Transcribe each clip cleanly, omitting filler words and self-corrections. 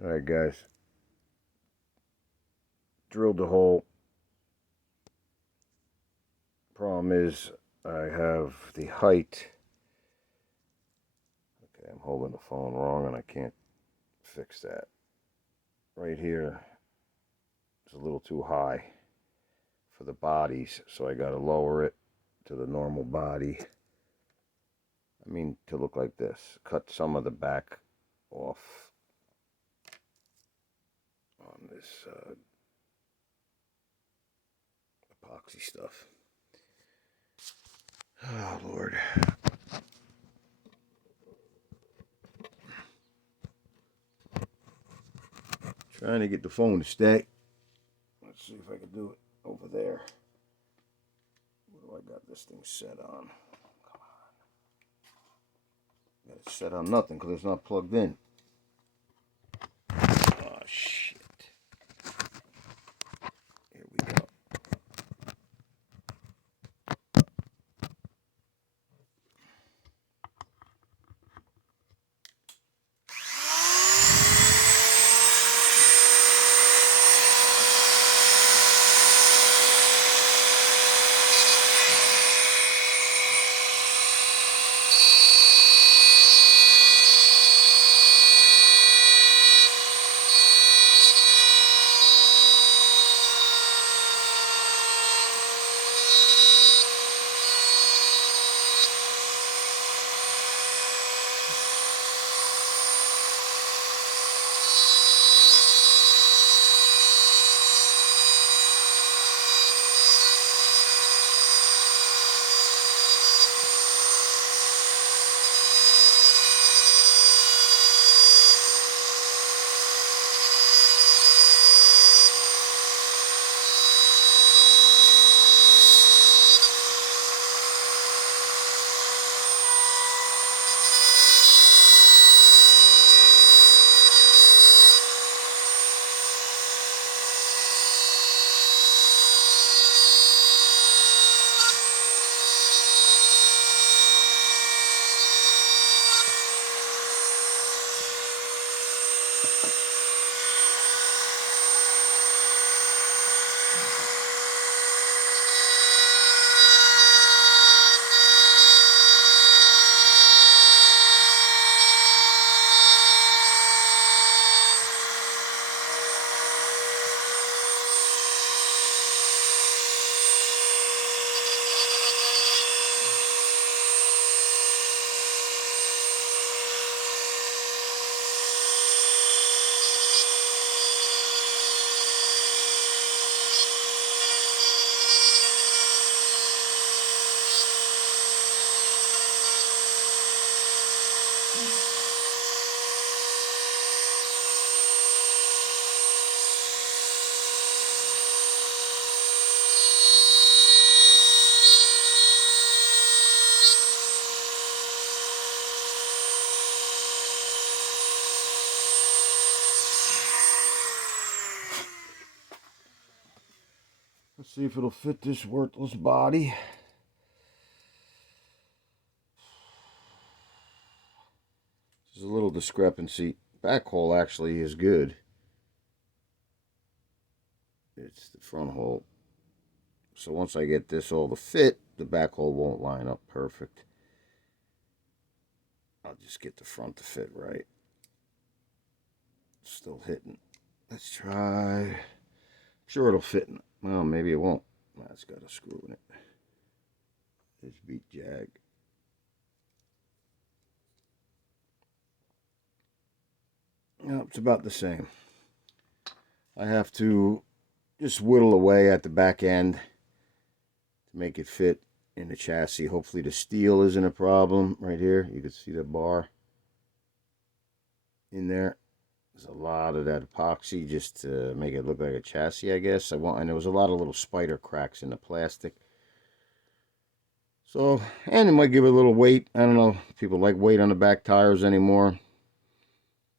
Alright guys, drilled the hole. Problem is I have the height. Okay, I'm holding the phone wrong and I can't fix that. Right here is a little too high for the bodies, so I got to lower it to the normal body. I mean, to look like this. Cut some of the back off on this epoxy stuff. Oh, Lord. Trying to get the phone to stay. Let's see if I can do it over there. What do I got this thing set on? Come on. Got it set on nothing because it's not plugged in. Oh, shit. Here we go. Let's see if it'll fit this worthless body. There's a little discrepancy. Back hole actually is good. It's the front hole. So once I get this all to fit, the back hole won't line up perfect. I'll just get the front to fit right. Still hitting. Let's try. Sure it'll fit. Well, maybe it won't. That's got a screw in it. It's beat jag. No, it's about the same. I have to just whittle away at the back end to make it fit in the chassis. Hopefully the steel isn't a problem right here. You can see the bar in there. There's a lot of that epoxy just to make it look like a chassis, I guess. And there was a lot of little spider cracks in the plastic. So, and it might give it a little weight. I don't know if people like weight on the back tires anymore.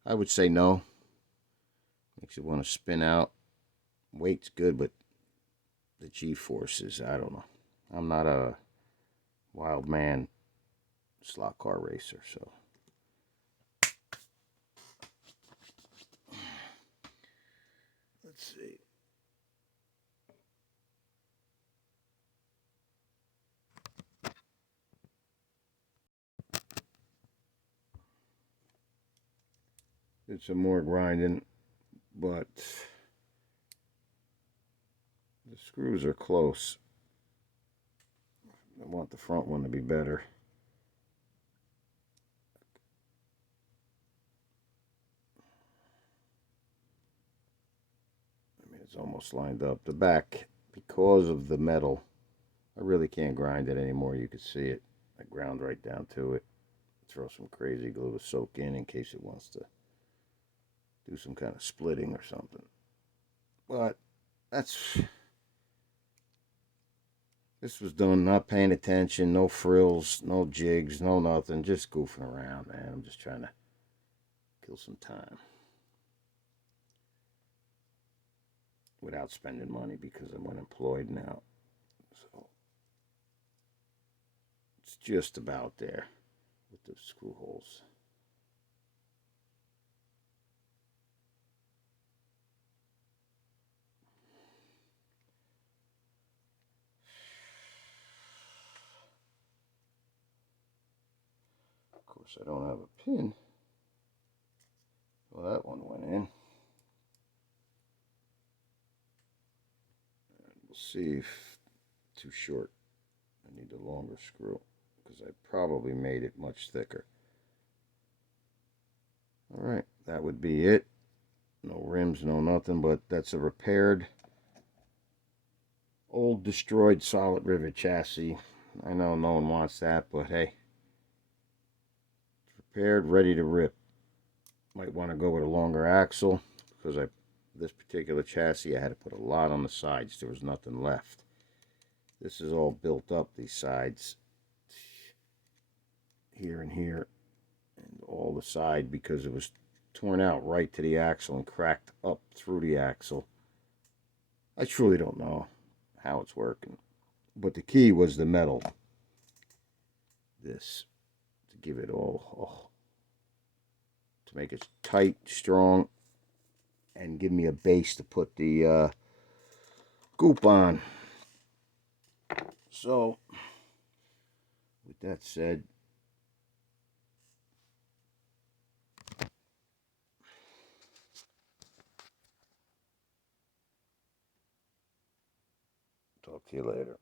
I would say no. Makes it want to spin out. Weight's good, but the G-forces, I don't know. I'm not a wild man slot car racer, so. Let's see. Did some more grinding, but the screws are close. I want the front one to be better. I mean, it's almost lined up. The back, because of the metal, I really can't grind it anymore. You can see it. I ground right down to it. Throw some crazy glue to soak in case it wants to do some kind of splitting or something. But this was done not paying attention, no frills, no jigs, no nothing, just goofing around, man. I'm just trying to kill some time without spending money because I'm unemployed now. So it's just about there with the screw holes. Of course, I don't have a pin. Well, that one went in. We'll see if too short. I need a longer screw because I probably made it much thicker. All right, that would be it. No rims, no nothing, but that's a repaired, old, destroyed solid rivet chassis. I know no one wants that, but hey, it's repaired, ready to rip. Might want to go with a longer axle because this particular chassis I had to put a lot on the sides. There was nothing left. This is all built up, these sides here and here and all the side because it was torn out right to the axle and cracked up through the axle. I truly don't know how it's working, but the key was the metal. This to give it all, to make it tight, strong, and give me a base to put the goop on. So, with that said, talk to you later.